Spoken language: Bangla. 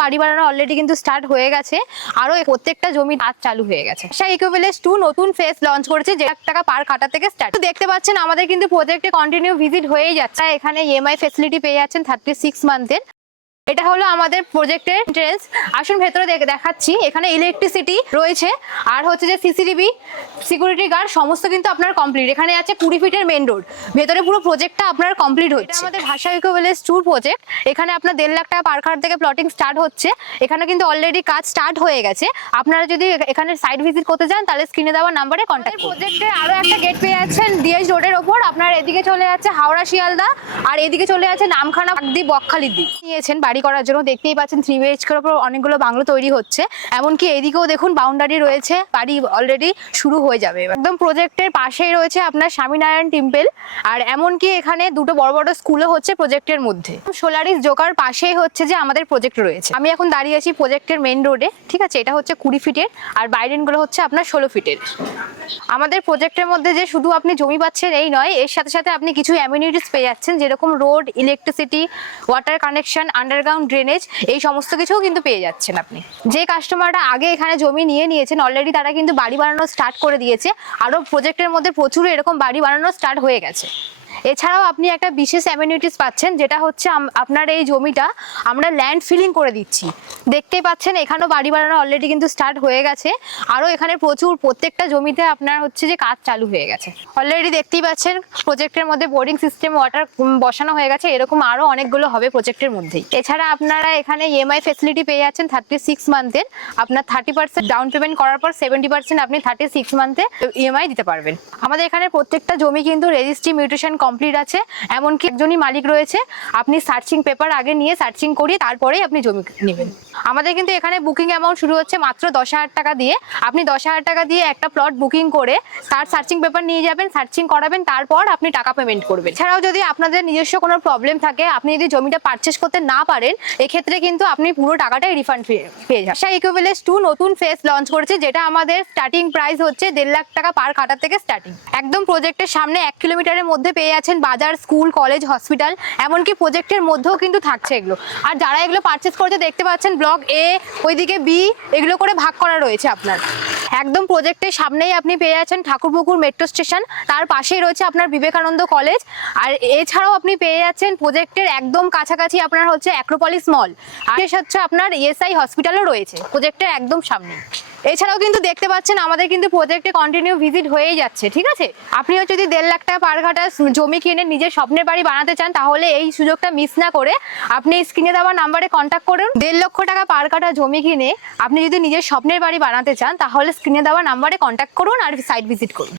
বাড়ি বানানো অলরেডি কিন্তু স্টার্ট হয়ে গেছে, আরো প্রত্যেকটা জমি কাজ চালু হয়ে গেছে। ইকোভিলেজ 2 নতুন ফেজ লঞ্চ করেছে, যে 1 টাকা পার কাটা থেকে স্টার্ট। দেখতে পাচ্ছেন আমাদের কিন্তু প্রজেক্টে কন্টিনিউ ভিজিট হয়েই যাচ্ছে। এখানে ইএমআই ফ্যাসিলিটি পেয়ে যাচ্ছেন 36 মান্থের। এটা হলো আমাদের প্রজেক্টের এন্ট্রেন্স। আসুন ভেতরে দেখাচ্ছি। এখানে ইলেকট্রিসিটি রয়েছে, আর হচ্ছে যে সিসিটিভি, সিকিউরিটি গার্ড সমস্ত কিন্তু আপনার কমপ্লিট। এখানে আছে 20 ফিটের মেন রোড। ভেতরে পুরো প্রজেক্টটা আপনার কমপ্লিট হচ্ছে। আমাদের ভাষা ইকোভিলেজ 2 প্রজেক্ট। এখানে আপনার 1.5 লাখ টাকা পার কাটা থেকে প্লটিং স্টার্ট হচ্ছে। এখানে কিন্তু অলরেডি কাজ স্টার্ট হয়ে গেছে। আপনারা যদি এখানে সাইট ভিজিট করতে চান তাহলে স্ক্রিনে দেওয়া নাম্বারে কন্ট্যাক্ট করুন। প্রজেক্টে আরো একটা গেট পেয়ে যাচ্ছেন ডিএইচ রোডের ওপর। আপনার এদিকে চলে যাচ্ছে হাওড়া শিয়ালদা, আর এদিকে চলে যাচ্ছে নামখানা বাগদি বকখালির দিক। নিয়েছেন বাড়ি করার জন্য, দেখতেই পাচ্ছেন 3 BHK এর উপর অনেকগুলো বাংলো তৈরি হচ্ছে। এমনকি এদিকেও দেখুন বাউন্ডারি রয়েছে, বাড়ি অলরেডি শুরু হয়ে যাবে। একদম প্রজেক্টের পাশেই রয়েছে আপনার স্বামীনারায়ণ টেম্পল, আর এমনকি এখানে দুটো বড় বড় স্কুলও হচ্ছে প্রজেক্টের মধ্যে। সোলারিস জোকার পাশেই হচ্ছে যে আমাদের প্রজেক্ট রয়েছে। আমি এখন দাঁড়িয়ে আছি প্রজেক্টের মেইন রোডে, ঠিক আছে। এটা হচ্ছে 20 ফিটের, আর বাইরেনগুলো হচ্ছে আপনার 16 ফিটের। আমাদের প্রজেক্টের মধ্যে যে শুধু আপনি জমি পাচ্ছেন এই নয়, এর সাথে সাথে আপনি কিছু অ্যামিনিটিস পেয়ে যাচ্ছেন, যেরকম road, electricity, water connection, underground drainage, এই সমস্ত কিছুও কিন্তু পেয়ে যাচ্ছেন আপনি। যে কাস্টমাররা আগে এখানে জমি নিয়েছেন অলরেডি, তারা কিন্তু বাড়ি বানানো স্টার্ট করে দিয়েছে। আরও প্রজেক্টের মধ্যে প্রচুর এরকম বাড়ি বানানো স্টার্ট হয়ে গেছে। এছাড়াও আপনি একটা বিশেষ অ্যামিনিটিস পাচ্ছেন, যেটা হচ্ছে আপনার এই জমিটা আমরা ল্যান্ড ফিলিং করে দিচ্ছি। দেখতেই পাচ্ছেন এখানেও বাড়ি বানানো অলরেডি কিন্তু স্টার্ট হয়ে গেছে। আরও এখানে প্রত্যেকটা জমিতে আপনার হচ্ছে যে কাজ চালু হয়ে গেছে। অলরেডি দেখতেই পাচ্ছেন প্রজেক্টের মধ্যে বোর্ডিং সিস্টেম, ওয়াটার বসানো হয়ে গেছে। এরকম আরও অনেকগুলো হবে প্রজেক্টের মধ্যেই। এছাড়া আপনারা এখানে ইএমআই ফ্যাসিলিটি পেয়ে যাচ্ছেন 36 মান্থের। আপনার 30% ডাউন পেমেন্ট করার পর 70% আপনি 36 মান্থে ইএমআই দিতে পারবেন। আমাদের এখানে প্রত্যেকটা জমি কিন্তু রেজিস্ট্রি মিউটেশন কমপ্লিট আছে। এমনকি একজনই মালিক রয়েছে। আপনি সার্চিং পেপার আগে নিয়ে সার্চিং করিয়ে তারপরেই আপনি জমি নেবেন। আমাদের কিন্তু এখানে বুকিং অ্যামাউন্ট শুরু হচ্ছে মাত্র 10,000 টাকা দিয়ে। আপনি 10,000 টাকা দিয়ে একটা প্লট বুকিং করে তার সার্চিং পেপার নিয়ে যাবেন, সার্চিং করাবেন, তারপর আপনি টাকা পেমেন্ট করবেন। এছাড়াও যদি আপনাদের নিজস্ব কোনো প্রবলেম থাকে, আপনি যদি জমিটা পারচেস করতে না পারেন, এক্ষেত্রে কিন্তু আপনি পুরো টাকাটাই রিফান্ড পেয়ে যাবেন। ইকোভিলেজ 2 নতুন ফেজ লঞ্চ করেছে, যেটা আমাদের স্টার্টিং প্রাইস হচ্ছে 1.5 লাখ টাকা পার কাটা থেকে স্টার্টিং। একদম প্রজেক্টের সামনে 1 কিলোমিটারের মধ্যে পেয়ে যাচ্ছেন বাজার, স্কুল, কলেজ, হসপিটাল, এমনকি প্রজেক্টের মধ্যেও কিন্তু থাকছে এগুলো। আর যারা এগুলো পারচেস করেছে দেখতে পাচ্ছেন ব্লক এ, ওইদিকে বি, এগুলো করে ভাগ করা রয়েছে আপনার। একদম প্রজেক্টের সামনেই আপনি পেয়ে যাচ্ছেন ঠাকুরপুকুর মেট্রো স্টেশন, তার পাশেই রয়েছে আপনার বিবেকানন্দ কলেজ। আর এছাড়াও আপনি পেয়ে যাচ্ছেন প্রজেক্টের একদম কাছাকাছি আপনার হচ্ছে অ্যাক্রোপলিস মল, আর হচ্ছে আপনার ইএসআই হসপিটালও রয়েছে প্রজেক্টের একদম সামনে। এছাড়াও কিন্তু দেখতে পাচ্ছেন আমাদের কিন্তু প্রজেক্টে কন্টিনিউ ভিজিট হয়েই যাচ্ছে, ঠিক আছে। আপনিও যদি 1.5 লাখ টাকা পার কাটা জমি কিনে নিজের স্বপ্নের বাড়ি বানাতে চান, তাহলে এই সুযোগটা মিস না করে আপনি স্ক্রিনে দেওয়া নাম্বারে কন্ট্যাক্ট করুন। 1.5 লক্ষ টাকা পার কাটা জমি কিনে আপনি যদি নিজের স্বপ্নের বাড়ি বানাতে চান, তাহলে স্ক্রিনে দেওয়া নাম্বারে কন্ট্যাক্ট করুন আর সাইট ভিজিট করুন।